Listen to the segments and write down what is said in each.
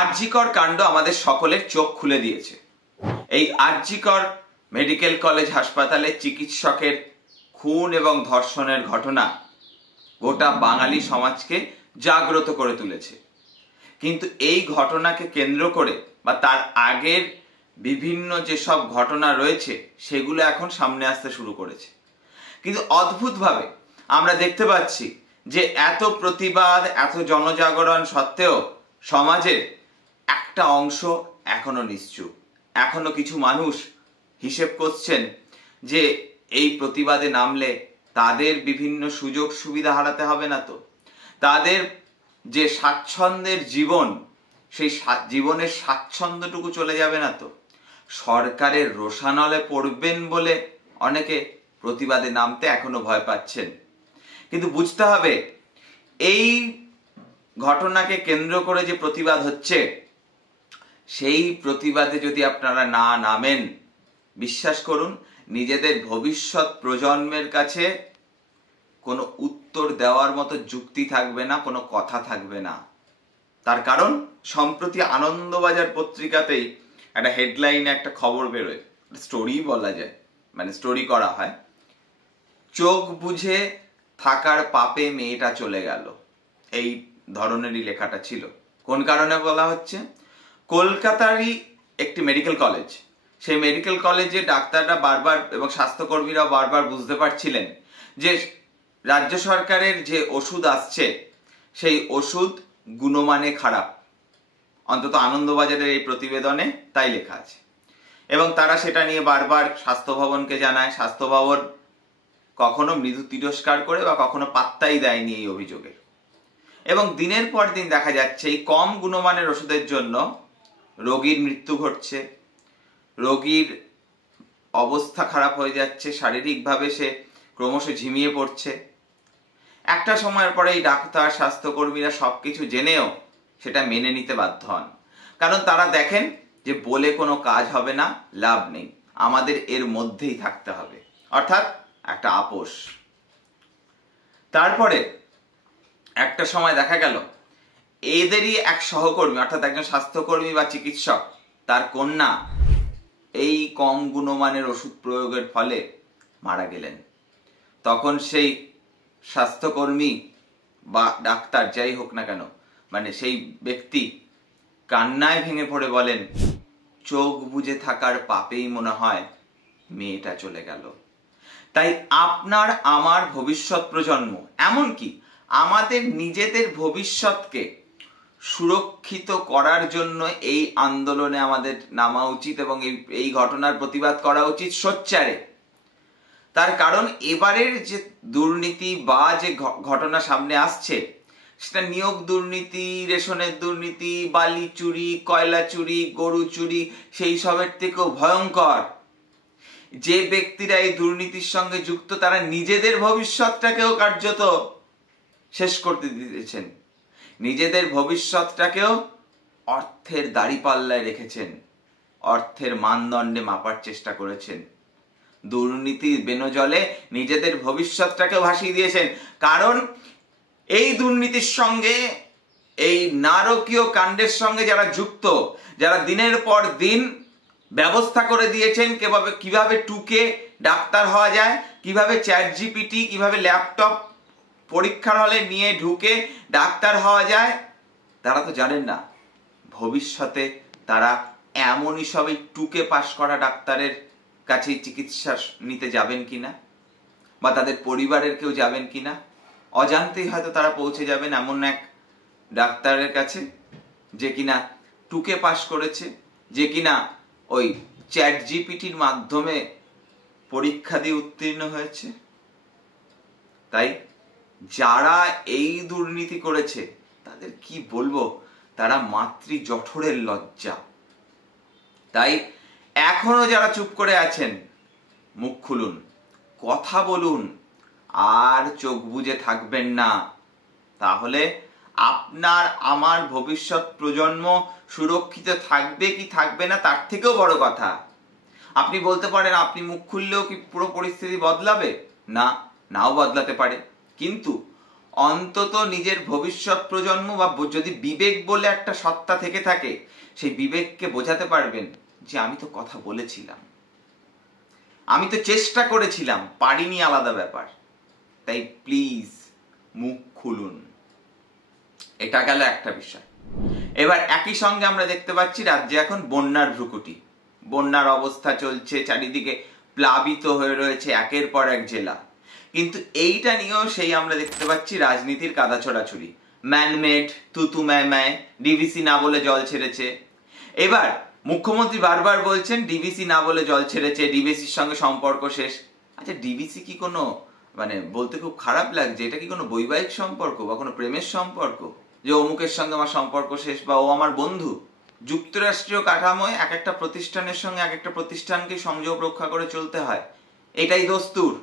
আরজিকর কাণ্ড আমাদের সকলের চোখ খুলে দিয়েছে। এই আরজিকর মেডিকেল কলেজ হাসপাতালে চিকিৎসকের খুন এবং ধর্ষণের ঘটনা গোটা বাঙালি সমাজকে জাগ্রত করে তুলেছে। কিন্তু এই ঘটনাকে কেন্দ্র করে বা তার আগের বিভিন্ন যেসব ঘটনা রয়েছে সেগুলো এখন সামনে আসতে শুরু করেছে। কিন্তু অদ্ভুতভাবে আমরা দেখতে পাচ্ছি যে এত প্রতিবাদ, এত জনজাগরণ সত্ত্বেও সমাজের একটা অংশ এখনো নিশ্চুপ। এখনো কিছু মানুষ হিসেব করছেন যে এই প্রতিবাদে নামলে তাদের বিভিন্ন সুযোগ সুবিধা হারাতে হবে না তো, তাদের যে স্বাচ্ছন্দ্যের জীবন সেই জীবনের স্বাচ্ছন্দ্যটুকু চলে যাবে না তো, সরকারের রোষানলে পড়বেন বলে অনেকে প্রতিবাদে নামতে এখনো ভয় পাচ্ছেন। কিন্তু বুঝতে হবে এই ঘটনাকে কেন্দ্র করে যে প্রতিবাদ হচ্ছে সেই প্রতিবাদে যদি আপনারা না নামেন, বিশ্বাস করুন নিজেদের ভবিষ্যৎ প্রজন্মের কাছে কোনো উত্তর দেওয়ার মতো যুক্তি থাকবে না, কোনো কথা থাকবে না। তার কারণ সম্প্রতি আনন্দবাজার পত্রিকাতেই একটা হেডলাইনে একটা খবর বেরোয়, স্টোরি বলা যায়, মানে স্টোরি করা হয়, চোখ বুঝে থাকার পাপে মেয়েটা চলে গেল, এই ধরনেরই লেখাটা ছিল। কোন কারণে বলা হচ্ছে? কলকাতারই একটি মেডিকেল কলেজ, সেই মেডিকেল কলেজে ডাক্তাররা বারবার এবং স্বাস্থ্যকর্মীরা বারবার বুঝতে পারছিলেন যে রাজ্য সরকারের যে ওষুধ আসছে সেই ওষুধ গুণমানে খারাপ। অন্তত আনন্দবাজারের এই প্রতিবেদনে তাই লেখা আছে এবং তারা সেটা নিয়ে বারবার স্বাস্থ্য ভবনকে জানায়। স্বাস্থ্য ভবন কখনো মৃদু তিরস্কার করে বা কখনো পাত্তাই দেয়নি এই অভিযোগের। এবং দিনের পর দিন দেখা যাচ্ছে এই কম গুণমানের ওষুধের জন্য রোগীর মৃত্যু ঘটছে, রোগীর অবস্থা খারাপ হয়ে যাচ্ছে, শারীরিকভাবে সে ক্রমশ ঝিমিয়ে পড়ছে। একটা সময়ের পরে এই ডাক্তার, স্বাস্থ্যকর্মীরা সবকিছু জেনেও সেটা মেনে নিতে বাধ্য হন, কারণ তারা দেখেন যে বলে কোনো কাজ হবে না, লাভ নেই, আমাদের এর মধ্যেই থাকতে হবে, অর্থাৎ একটা আপোষ। তারপরে একটা সময় দেখা গেল এদেরই এক সহকর্মী, অর্থাৎ একজন স্বাস্থ্যকর্মী বা চিকিৎসক, তার কন্যা এই কম গুণমানের ওষুধ প্রয়োগের ফলে মারা গেলেন। তখন সেই স্বাস্থ্যকর্মী বা ডাক্তার যাই হোক না কেন, মানে সেই ব্যক্তি কান্নায় ভেঙে পড়ে বলেন, চোখ বুজে থাকার পাপেই মনে হয় মেয়েটা চলে গেল। তাই আপনার আমার ভবিষ্যৎ প্রজন্ম, এমনকি আমাদের নিজেদের ভবিষ্যৎকে সুরক্ষিত করার জন্য এই আন্দোলনে আমাদের নামা উচিত এবং এই ঘটনার প্রতিবাদ করা উচিত সোচ্চারে। তার কারণ এবারের যে দুর্নীতি বা যে ঘটনা সামনে আসছে সেটা নিয়োগ দুর্নীতি, রেশনের দুর্নীতি, বালি চুরি, কয়লা চুরি, গরু চুরি, সেই সবের থেকেও ভয়ঙ্কর। যে ব্যক্তিরা এই দুর্নীতির সঙ্গে যুক্ত তারা নিজেদের ভবিষ্যৎটাকেও কার্যত শেষ করতে দিয়েছেন, নিজেদের ভবিষ্যৎটাকেও অর্থের দাঁড়িপাল্লায় রেখেছেন, অর্থের মানদণ্ডে মাপার চেষ্টা করেছেন, দুর্নীতির বেনজলে নিজেদের ভবিষ্যৎটাকে ভাসিয়ে দিয়েছেন। কারণ এই দুর্নীতির সঙ্গে, এই নারকীয় কাণ্ডের সঙ্গে যারা যুক্ত, যারা দিনের পর দিন ব্যবস্থা করে দিয়েছেন কিভাবে টুকে ডাক্তার হওয়া যায়, কিভাবে চ্যাট জিপিটি, কিভাবে ল্যাপটপ পরীক্ষার হলে নিয়ে ঢুকে ডাক্তার হওয়া যায়, তারা তো জানেন না ভবিষ্যতে তারা এমনই সবই টুকে পাশ করা ডাক্তারের কাছে চিকিৎসা নিতে যাবেন কিনা, বা তাদের পরিবারের কেউ যাবেন কিনা। অজান্তেই হয়তো তারা পৌঁছে যাবেন এমন এক ডাক্তারের কাছে যে কিনা টুকে পাশ করেছে, যে কিনা ওই চ্যাট জিপিটির মাধ্যমে পরীক্ষা দিয়ে উত্তীর্ণ হয়েছে। তাই যারা এই দুর্নীতি করেছে তাদের কি বলবো, তারা মাতৃ জঠরের লজ্জা। তাই এখনো যারা চুপ করে আছেন, মুখ খুলুন, কথা বলুন, আর চোখ বুজে থাকবেন না। তাহলে আপনার আমার ভবিষ্যৎ প্রজন্ম সুরক্ষিত থাকবে কি থাকবে না তার থেকেও বড় কথা। আপনি বলতে পারেন আপনি মুখ খুললেও কি পুরো পরিস্থিতি বদলাবে? না, নাও বদলাতে পারে, কিন্তু অন্তত নিজের ভবিষ্যৎ প্রজন্ম বা যদি বিবেক বলে একটা সত্তা থেকে থাকে, সেই বিবেককে বোঝাতে পারবেন যে আমি তো কথা বলেছিলাম, আমি তো চেষ্টা করেছিলাম, পারিনি, আলাদা ব্যাপার। তাই প্লিজ মুখ খুলুন। এটা গেল একটা বিষয়। এবার একই সঙ্গে আমরা দেখতে পাচ্ছি রাজ্যে এখন বন্যার ভ্রুকুটি, বন্যার অবস্থা চলছে, চারিদিকে প্লাবিত হয়ে রয়েছে একের পর এক জেলা। কিন্তু এইটা নিয়েও সেই আমরা দেখতে পাচ্ছি রাজনীতির কাদা ছোড়াছুড়ি, ম্যানমেড, তুতু ম্যায়, ডিভিসি না বলে জল ছেড়েছে। এবার মুখ্যমন্ত্রী বারবার বলছেন ডিভিসি না বলে জল ছেড়েছে, ডিভিসির সঙ্গে সম্পর্ক শেষ। আচ্ছা, ডিভিসি কি কোনো, মানে বলতে খুব খারাপ লাগছে, এটা কি কোনো বৈবাহিক সম্পর্ক বা কোনো প্রেমের সম্পর্ক যে অমুকের সঙ্গে আমার সম্পর্ক শেষ বা ও আমার বন্ধু? যুক্তরাষ্ট্রীয় কাঠামোয় এক একটা প্রতিষ্ঠানের সঙ্গে এক একটা প্রতিষ্ঠানকে সংযোগ রক্ষা করে চলতে হয়, এটাই দস্তুর।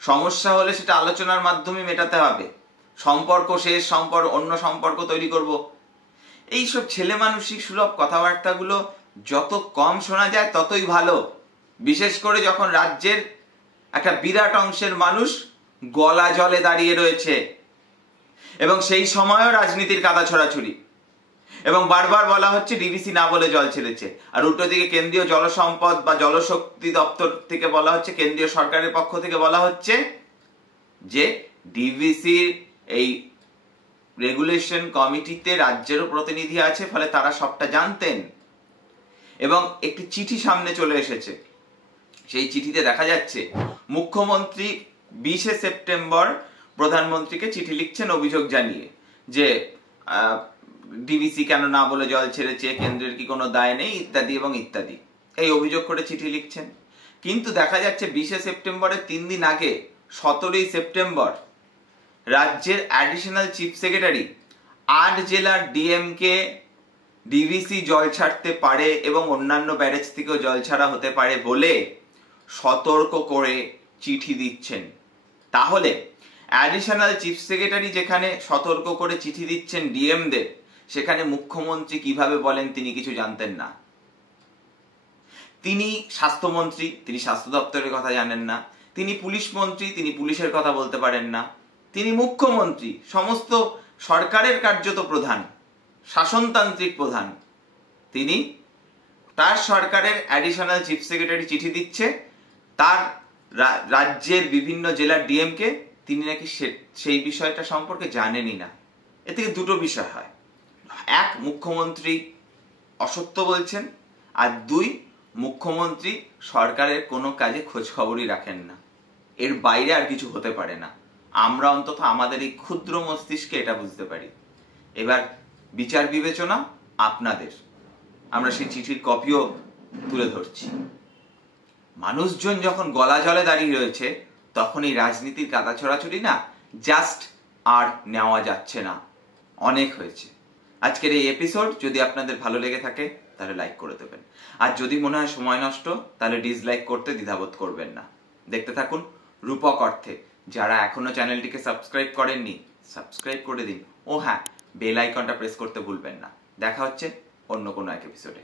সমস্যা হলে সেটা আলোচনার মাধ্যমে মেটাতে হবে। সম্পর্ক শেষ, অন্য সম্পর্ক তৈরি করব, এইসব ছেলে মানুষিক সুলভ কথাবার্তাগুলো যত কম শোনা যায় ততই ভালো। বিশেষ করে যখন রাজ্যের একটা বিরাট অংশের মানুষ গলা জলে দাঁড়িয়ে রয়েছে এবং সেই সময়ও রাজনীতির কাদা ছড়াছড়ি, এবং বারবার বলা হচ্ছে ডিভিসি না বলে জল ছেড়েছে। আর উল্টো দিকে কেন্দ্রীয় জলসম্পদ বা জলশক্তি দপ্তর থেকে বলা হচ্ছে, কেন্দ্রীয় সরকারের পক্ষ থেকে বলা হচ্ছে যে ডিভিসির এই রেগুলেশন কমিটিতে রাজ্যেরও প্রতিনিধি আছে, ফলে তারা সবটা জানতেন। এবং একটি চিঠি সামনে চলে এসেছে, সেই চিঠিতে দেখা যাচ্ছে মুখ্যমন্ত্রী 20শে সেপ্টেম্বর প্রধানমন্ত্রীকে চিঠি লিখছেন অভিযোগ জানিয়ে যে ডিভিসি কেন না বলে জল ছেড়েছে, কেন্দ্রের কি কোনো দায় নেই, ইত্যাদি এবং ইত্যাদি, এই অভিযোগ করে চিঠি লিখছেন। কিন্তু দেখা যাচ্ছে 20শে সেপ্টেম্বরের 3 দিন আগে 17ই সেপ্টেম্বর রাজ্যের অ্যাডিশনাল চিফ সেক্রেটারি 8 জেলার ডিএমকে ডিভিসি জল ছাড়তে পারে এবং অন্যান্য ব্যারেজ থেকেও জল ছাড়া হতে পারে বলে সতর্ক করে চিঠি দিচ্ছেন। তাহলে অ্যাডিশনাল চিফ সেক্রেটারি যেখানে সতর্ক করে চিঠি দিচ্ছেন ডিএমদের, সেখানে মুখ্যমন্ত্রী কিভাবে বলেন তিনি কিছু জানতেন না? তিনি স্বাস্থ্যমন্ত্রী, তিনি স্বাস্থ্য দপ্তরের কথা জানেন না। তিনি পুলিশ মন্ত্রী, তিনি পুলিশের কথা বলতে পারেন না। তিনি মুখ্যমন্ত্রী, সমস্ত সরকারের কার্যত প্রধান, শাসনতান্ত্রিক প্রধান। তিনি তার সরকারের অ্যাডিশনাল চিফ সেক্রেটারি চিঠি দিচ্ছে তার রাজ্যের বিভিন্ন জেলার ডিএমকে, তিনি নাকি সেই বিষয়টা সম্পর্কে জানেনই না। এ থেকে দুটো বিষয় হয়, এক, মুখ্যমন্ত্রী অসত্য বলছেন, আর দুই, মুখ্যমন্ত্রী সরকারের কোনো কাজে খোঁজ খবরই রাখেন না। এর বাইরে আর কিছু হতে পারে না। আমরা অন্তত আমাদের এই ক্ষুদ্র মস্তিষ্কে এটা বুঝতে পারি। এবার বিচার বিবেচনা আপনাদের, আমরা সেই চিঠির কপিও তুলে ধরছি। মানুষজন যখন গলা জলে দাঁড়িয়ে রয়েছে, তখন এই রাজনীতির কাদা ছড়াছড়ি না জাস্ট আর নেওয়া যাচ্ছে না, অনেক হয়েছে। আজকের এই এপিসোড যদি আপনাদের ভালো লেগে থাকে তাহলে লাইক করে দেবেন, আর যদি মনে হয় সময় নষ্ট তাহলে ডিসলাইক করতে দ্বিধাবোধ করবেন না। দেখতে থাকুন রূপক অর্থে। যারা এখনো চ্যানেলটিকে সাবস্ক্রাইব করেননি, সাবস্ক্রাইব করে দিন, ও হ্যাঁ, বেল আইকনটা প্রেস করতে ভুলবেন না। দেখা হচ্ছে অন্য কোনো এক এপিসোডে।